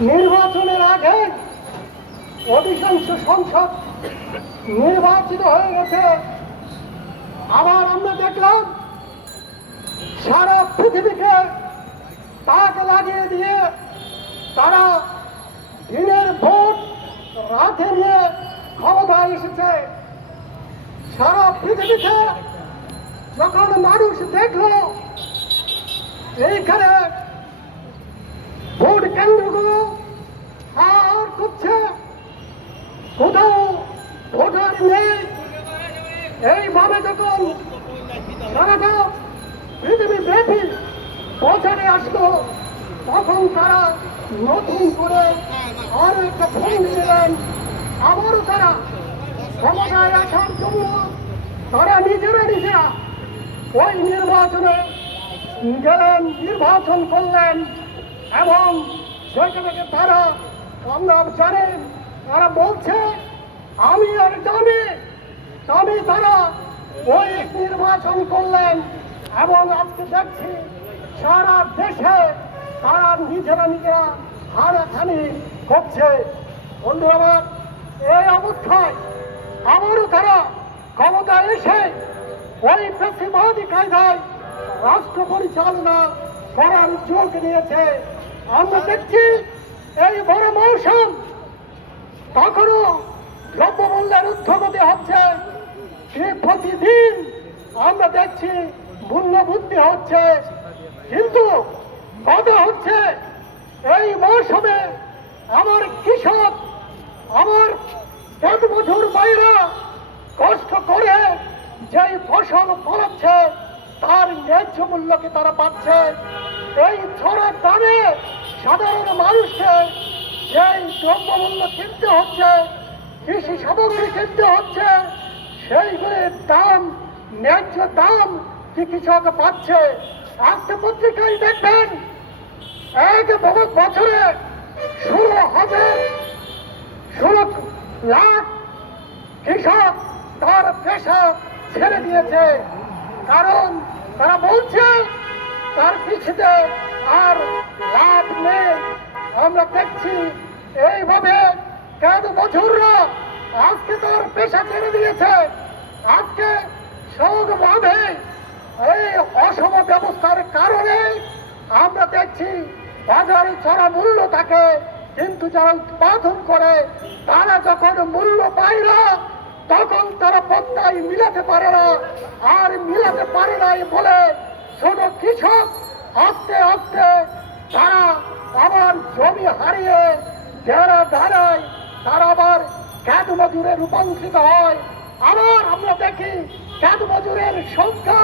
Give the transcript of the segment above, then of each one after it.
নির্বাচনের আগে অধিকাংশ সংসদ নির্বাচিত হয়ে গেছে। আবার আমরা দেখলাম সারা পৃথিবীকে তাক লাগিয়ে দিয়ে তারা দিনের ভোট রাতে নিয়ে ক্ষমতায় এসেছে। সারা পৃথিবীতে যখন মানুষ দেখল, এইখানে ভোট কেন্দ্রগুলো আর করছে কোথাও ভোটার নেই। এইভাবে যখন সারাটা পৃথিবী ব্যাপী প্রচারে আসলো, তখন তারা নতুন করে আরও একটা ফোন দিলেন। আবারও তারা ক্ষমতায় আসার জন্য তারা নিজেরা নিজেরা ওই নির্বাচনে গেলেন, নির্বাচন করলেন। এবং সেখানে তারা আমরা জানেন তারা বলছে, আমি আর জানি তবে তারা ওই নির্বাচন করলেন এবং আজকে দেখছি সারা দেশে তারা নিজেরা নিজেরা হারাখানি করছে। বন্ধু আমার, এই অবস্থায় আবারও তারা ক্ষমতা এসে ওই পেশিবাদী কায়দায় রাষ্ট্র পরিচালনা করার যোগ নিয়েছে। আমরা দেখছি এই বড় মৌসুম তখনও দ্রব্যমূল্যের ঊর্ধ্বগতি হচ্ছে প্রতিদিন আমরা দেখছি মূল্য বৃদ্ধি হচ্ছে। কিন্তু কথা হচ্ছে এই মৌসুমে আমার কৃষক, আমার এক বছর বাইরা কষ্ট করে যেই ফসল ফলাচ্ছে, তার ন্যায্য মূল্যকে তারা পাচ্ছে? এই ছড়ার দামে সাধারণ মানুষকে যেই দ্রব্যমূল্য কিনতে হচ্ছে, কৃষি সামগ্রী কিনতে হচ্ছে সেইগুলির দাম, ন্যায্য দাম কি কৃষক পাচ্ছে? আজকে পত্রিকায় দেখবেন, এক বছরে ষোলো হাজার, ষোলো লাখ কৃষক তার পেশা ছেড়ে দিয়েছে। কারণ তারা বলছে তার পিছনে আর লাভ নেই। আমরা দেখছি এইভাবে কেন বছররা আজকে তার পেশা ছেড়ে দিয়েছে? আজকে সবভাবে এই অসম ব্যবস্থার কারণে আমরা দেখছি বাজারে ছাড়া মূল্য থাকে, কিন্তু যারা উৎপাদন করে, তারা যখন মূল্য পায় না, তখন তারা পত্তায় মিলাতে পারে না। আর মিলাতে পারে নাই বলে ছোট কৃষক, আস্তে আস্তে তারা আবার জমি হারিয়ে যারা দাঁড়ায়, তারা আবার খ্যাত মজুরে রূপান্তরিত হয়। আবার আমরা দেখি খ্যাত মজুরের সংখ্যা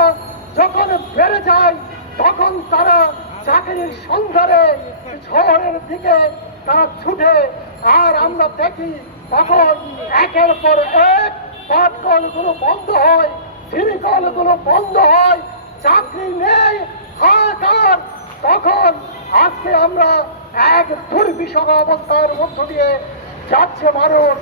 যখন বেড়ে যায়, তখন তারা চাকরির সন্ধানে শহরের দিকে তারা ছুটে। আর আমরা দেখি তখন একের পর এক পাট কলগুলো বন্ধ হয় সিঁড়ি কলগুলো বন্ধ হয় চাকরি নেই হাহাকার তখন আজকে আমরা এক দুর্বিষহ অবস্থার মধ্য দিয়ে যাচ্ছে মানুষ।